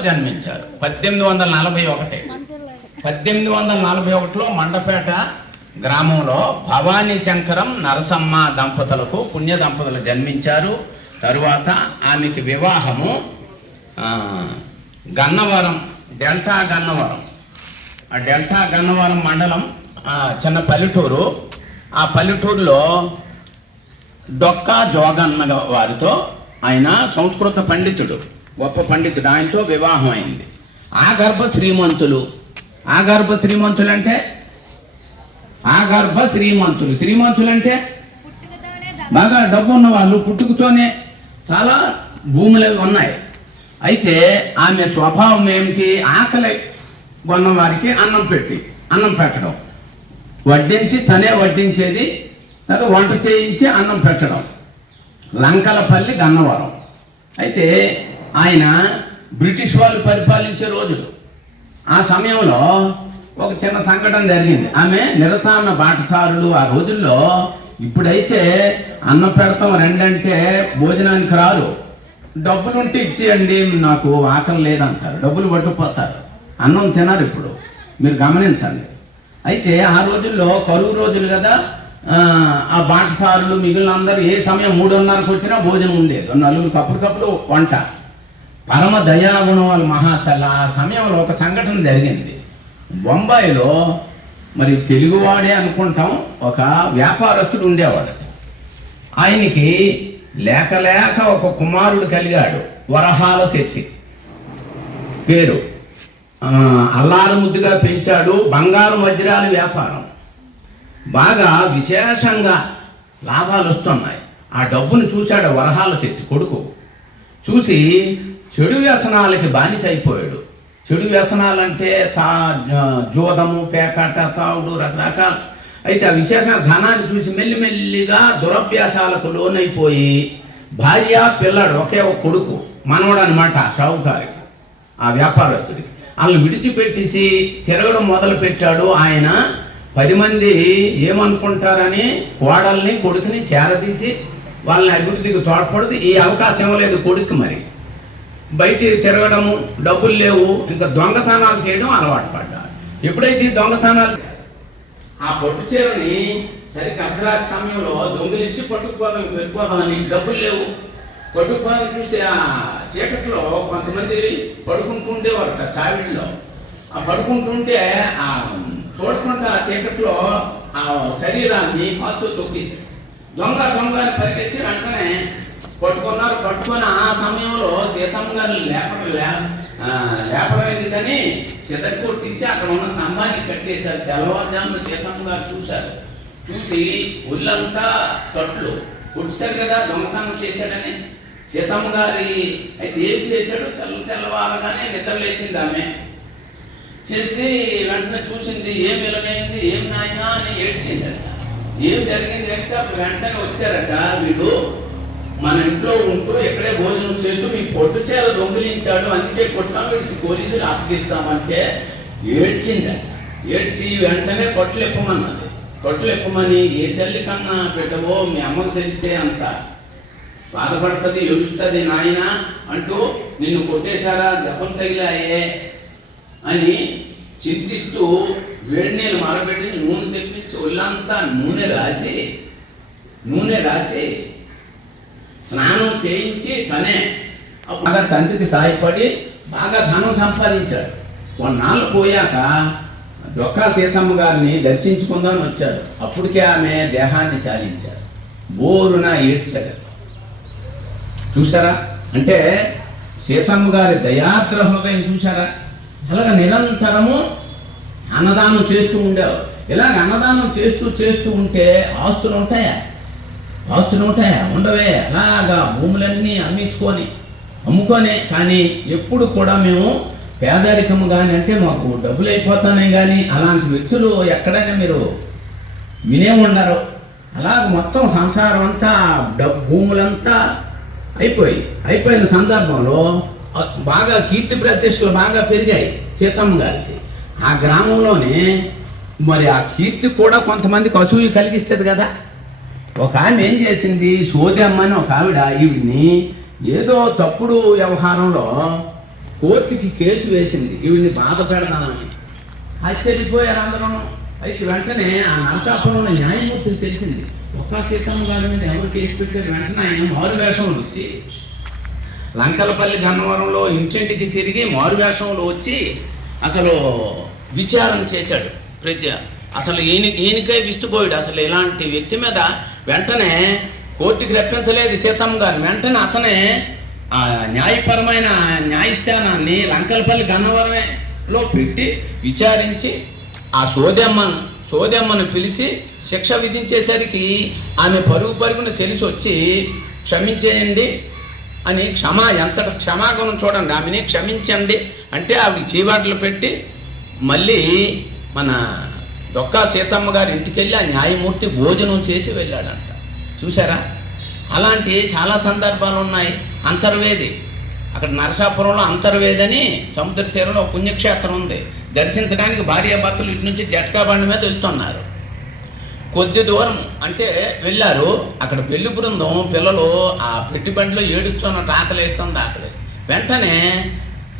జన్మించారు. పద్దెనిమిది వందల నలభై ఒకటి. పద్దెనిమిది వందల నలభై ఒకటిలో మండపేట గ్రామంలో భవానీ శంకరం నరసమ్మ దంపతులకు పుణ్య దంపతులు జన్మించారు. తరువాత ఆమెకి వివాహము గన్నవరం డెల్టా గన్నవరం. ఆ డెల్టా గన్నవరం మండలం ఆ, చిన్న పల్లెటూరు. ఆ పల్లెటూరులో డొక్కా జోగన్న వారితో ఆయన సంస్కృత పండితుడు. గొప్ప పండితుడు. ఆయనతో వివాహం అయింది. ఆ గర్భ శ్రీమంతులు ఆ గర్భ శ్రీమంతులు అంటే ఆ గర్భ శ్రీమంతులు. శ్రీమంతులు అంటే బాగా డబ్బు ఉన్న వాళ్ళు పుట్టుకతోనే చాలా భూములు ఉన్నాయి. అయితే ఆమె స్వభావం ఏమిటి? ఆకలి కొన్న వారికి అన్నం పెట్టి అన్నం పెట్టడం. వడ్డించి తనే వడ్డించేది లేదా వంట చేయించి అన్నం పెట్టడం. లంకలపల్లి గన్నవరం. అయితే ఆయన బ్రిటిష్ వాళ్ళు పరిపాలించే రోజులు ఆ సమయంలో ఒక చిన్న సంఘటన జరిగింది. ఆమె నిరతాన్న బాటసారులు ఆ రోజుల్లో ఇప్పుడైతే అన్నం పెడతాం రెండంటే భోజనానికి రారు. డబ్బులుంటే ఇచ్చేయండి నాకు ఆకలి లేదంటారు. డబ్బులు పట్టుకుపోతారు. అన్నం తినరు ఇప్పుడు. మీరు గమనించండి. అయితే ఆ రోజుల్లో కరువు రోజులు కదా. ఆ, ఆ బాటసారులు మిగిలిన అందరూ ఏ సమయం మూడున్నరకు వచ్చినా భోజనం ఉండేది. నలుగురికి అప్పటికప్పుడు వంట. పరమ దయాగుణం వాళ్ళ మహాతల్ల ఆ సమయంలో ఒక సంఘటన జరిగింది. బొంబాయిలో మరి తెలుగువాడే అనుకుంటాం ఒక వ్యాపారస్తుడు ఉండేవాడు. ఆయనకి లేక లేక ఒక కుమారుడు కలిగాడు వరహాల శెట్టి. పేరు ఆ, అల్లారు ముద్దుగా పెంచాడు బంగారు వజ్రాల వ్యాపారం. బాగా విశేషంగా లాభాలు వస్తున్నాయి. ఆ డబ్బును చూశాడు వరహాల శక్తి కొడుకు. చూసి చెడు వ్యసనాలకి బానిస అయిపోయాడు. చెడు వ్యసనాలంటే తా జోదము పేకాట తావుడు రకరకాల. అయితే ఆ విశేష ధనాన్ని చూసి మెల్లిమెల్లిగా దురభ్యాసాలకు లోనైపోయి భార్య పిల్లాడు ఒకే ఒక కొడుకు మనవడు అనమాట షావుకారికి ఆ వ్యాపారస్తుడికి. వాళ్ళని విడిచిపెట్టేసి తిరగడం మొదలుపెట్టాడు ఆయన. పది మంది ఏమనుకుంటారని కోడల్ని కొడుకుని చేరదీసి వాళ్ళని అభివృద్ధికి తోడ్పడదు. ఈ అవకాశం లేదు కొడుకు మరి. బయట తిరగడము డబ్బులు లేవు ఇంకా దొంగతనాలు చేయడం అలవాటు పడ్డాడు ఎప్పుడైతే ఈ దొంగతనాలు ఆ పట్టు చీరని సరిగ్గా అర్ధరాత్రి సమయంలో దొంగిలించి పట్టుకుపోదాం పెట్టుకోదామని డబ్బులు లేవు. పట్టుకుపోదాం చూసి ఆ చీకట్లో కొంతమంది పడుకుంటుండేవారట చావిడిలో. ఆ పడుకుంటుంటే ఆ చూడకుండా ఆ చీకట్లో ఆ శరీరాన్ని కాలుతో తొక్కేసాడు దొంగ దొంగ పరిగెత్తి వెంటనే పట్టుకున్నారు. పట్టుకొని ఆ సమయంలో సీతమ్మ గారు లేపడం లే ఆ, లేపడం ఎందుకని చితక కొట్టేసి అక్కడ ఉన్న స్తంభానికి కట్టేశారు. తెల్లవారుజామున సీతమ్మ గారు చూశారు. చూసి ఒళ్ళంతా తట్లు. పుట్టిశారు కదా దొంగతనం చేశాడని. సీతమ్మ గారి అయితే ఏం చేశాడు? తెల్ల తెల్లవారగానే నిద్ర లేచింది ఆమె. చేసి వెంటనే చూసింది ఏం ఇలాగైంది ఏం నాయనా? అని ఏడ్చిందట. ఏం జరిగింది అంటే అప్పుడు వెంటనే వచ్చారట వీడు. మన ఇంట్లో ఉంటూ ఇక్కడే భోజనం చేస్తూ మీ పొట్టు చీర దొంగిలించాడు అందుకే కొట్టాం వీడికి పోలీసులు అప్పగిస్తామంటే ఏడ్చిందట ఏడ్చి వెంటనే కొట్లు ఎప్పమన్నది. కొట్లు ఎప్పమని ఏ తల్లి కన్నా బిడ్డవో మీ అమ్మకు తెలిస్తే అంత బాధపడుతుంది ఏడుస్తుంది నాయన అంటూ నిన్ను కొట్టేశారా దెబ్బలు తగిలాయే అని చింతిస్తూ వేడి నీళ్ళు మరబెట్టి నూనె తెప్పించి ఒళ్ళంతా నూనె రాసి నూనె రాసి స్నానం చేయించి తనే బాగా తండ్రికి సాయపడి బాగా ధనం సంపాదించాడు. కొన్నాళ్ళు పోయాక డొక్కా సీతమ్మ గారిని దర్శించుకుందామని వచ్చాడు. అప్పటికే ఆమె దేహాన్ని చాలించాడు బోరున ఏడ్చాడు. చూసారా అంటే సీతమ్మ గారి దయాద్ర హృదయం చూసారా అలాగ నిరంతరము అన్నదానం చేస్తూ ఉండేవారు. ఇలాగ అన్నదానం చేస్తూ చేస్తూ ఉంటే ఆస్తులు ఉంటాయా? ఆస్తులు ఉంటాయా ఉండవే అలాగా భూములన్నీ అమ్మేసుకొని అమ్ముకొని కానీ ఎప్పుడు కూడా మేము పేదరికము కానీ అంటే మాకు డబ్బులు అయిపోతున్నాయి కానీ అలాంటి వ్యక్తులు ఎక్కడైనా మీరు వినే ఉండరు. అలాగ మొత్తం సంసారం అంతా డబ్బు భూములంతా అయిపోయి అయిపోయిన సందర్భంలో బాగా కీర్తి ప్రతిష్టలు బాగా పెరిగాయి సీతమ్మ గారికి. ఆ గ్రామంలోనే మరి ఆ కీర్తి కూడా కొంతమందికి అసూయ కలిగిస్తుంది కదా. ఒక ఆమె ఏం చేసింది సోదమ్మ అని ఒక ఆవిడ ఈవిడ్ని ఏదో తప్పుడు వ్యవహారంలో కోర్టుకి కేసు వేసింది. ఈవిడ్ని బాధ పెడదామని ఆశ్చర్యపోయారు అందరూ. అయితే వెంటనే ఆ నరసాపురంలో న్యాయమూర్తికి తెలిసింది. ఒక్క సీతమ్మ గారి మీద ఎవరు కేసు పెట్టారు? వెంటనే ఆయన మారు వేషంలో వచ్చి లంకలపల్లి గన్నవరంలో ఇంటింటికి తిరిగి మారు వేషంలో వచ్చి అసలు విచారణ చేశాడు. ప్రతి అసలు ఈయన ఈయనకే విస్తుపోయాడు. అసలు ఇలాంటి వ్యక్తి మీద వెంటనే కోర్టుకి రప్పించలేదు సీతమ్మ గారు. వెంటనే అతనే ఆ న్యాయపరమైన న్యాయస్థానాన్ని లంకలపల్లి గన్నవరమేలో పెట్టి విచారించి ఆ సోదెమ్మ సోదెమ్మను పిలిచి శిక్ష విధించేసరికి ఆమె పరుగు పరుగున తెలిసి వచ్చి క్షమించేయండి అని క్షమా ఎంత క్షమాగుణం చూడండి. ఆమెని క్షమించండి అంటే ఆవిడ చీవాట్లు పెట్టి మళ్ళీ మన డొక్కా సీతమ్మ గారి ఇంటికి వెళ్ళి ఆ న్యాయమూర్తి భోజనం చేసి వెళ్ళాడంట. చూసారా అలాంటి చాలా సందర్భాలు ఉన్నాయి. అంతర్వేది. అక్కడ నరసాపురంలో అంతర్వేదని సముద్ర తీరంలో పుణ్యక్షేత్రం ఉంది. దర్శించడానికి భార్యాభర్తలు ఇటు నుంచి జట్కా బండి మీద వెళ్తున్నారు. కొద్ది దూరం అంటే వెళ్ళారు. అక్కడ పెళ్ళి బృందం పిల్లలు ఆ పెట్టి బండిలో ఏడుస్తున్నట్టు ఆకలేస్తుంది ఆకలేస్తుంది. వెంటనే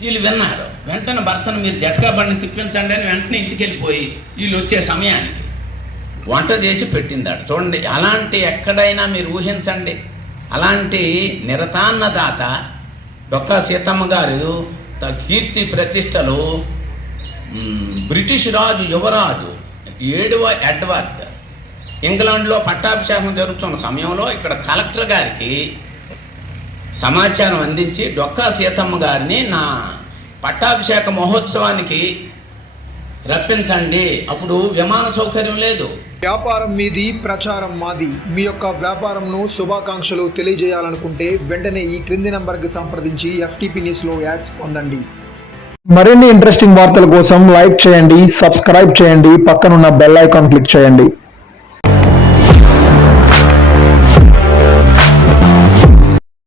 వీళ్ళు విన్నారు. వెంటనే భర్తను మీరు జట్కా బండిని తిప్పించండి అని వెంటనే ఇంటికి వెళ్ళిపోయి వీళ్ళు వచ్చే సమయానికి వంట చేసి పెట్టిందాడు. చూడండి అలాంటి ఎక్కడైనా మీరు ఊహించండి. అలాంటి నిరతాన్నదాత డొక్కా సీతమ్మ గారు కీర్తి ప్రతిష్టలు బ్రిటిష్ రాజు యువరాజు ఏడవ ఎడ్వర్డ్ ఇంగ్లాండ్లో పట్టాభిషేకం జరుగుతున్న సమయంలో ఇక్కడ కలెక్టర్ గారికి సమాచారం అందించి డొక్కా సీతమ్మ గారిని నా పట్టాభిషేక మహోత్సవానికి రప్పించండి. అప్పుడు విమాన సౌకర్యం లేదు. వ్యాపారం మీది ప్రచారం మాది. మీ యొక్క వ్యాపారంను శుభాకాంక్షలు తెలియజేయాలనుకుంటే వెంటనే ఈ క్రింది నంబర్కి సంప్రదించి ఎఫ్టీపీ న్యూస్లో యాడ్స్ పొందండి. మరిన్ని ఇంట్రెస్టింగ్ వార్తల కోసం లైక్ చేయండి సబ్స్క్రైబ్ చేయండి పక్కనున్న బెల్ ఐకాన్ క్లిక్ చేయండి.